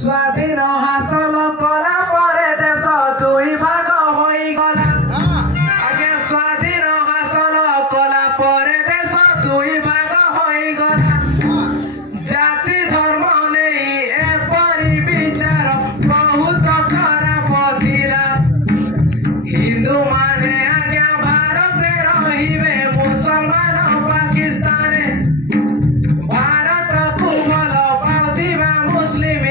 ସ୍ୱାଧୀନ ହାସଲ କଲା ପରେ ଦେଶ ଦୁଇ ଭାଗ ହୋଇଗଲା। ଆଜ୍ଞା ସ୍ୱାଧୀନ ହାସଲ କଲା ପରେ ଦେଶ ଦୁଇ ଭାଗ ହୋଇଗଲା। ଜାତି ଧର୍ମ ନେଇ ଏପରି ବିଚାର ବହୁତ ଖରାପ ଥିଲା। ହିନ୍ଦୁମାନେ ଆଜ୍ଞା ଭାରତରେ ରହିବେ, ମୁସଲମାନ ପାକିସ୍ତାନରେ। ଭାରତକୁ ଭଲ ପାଉଥିବା ମୁସଲିମ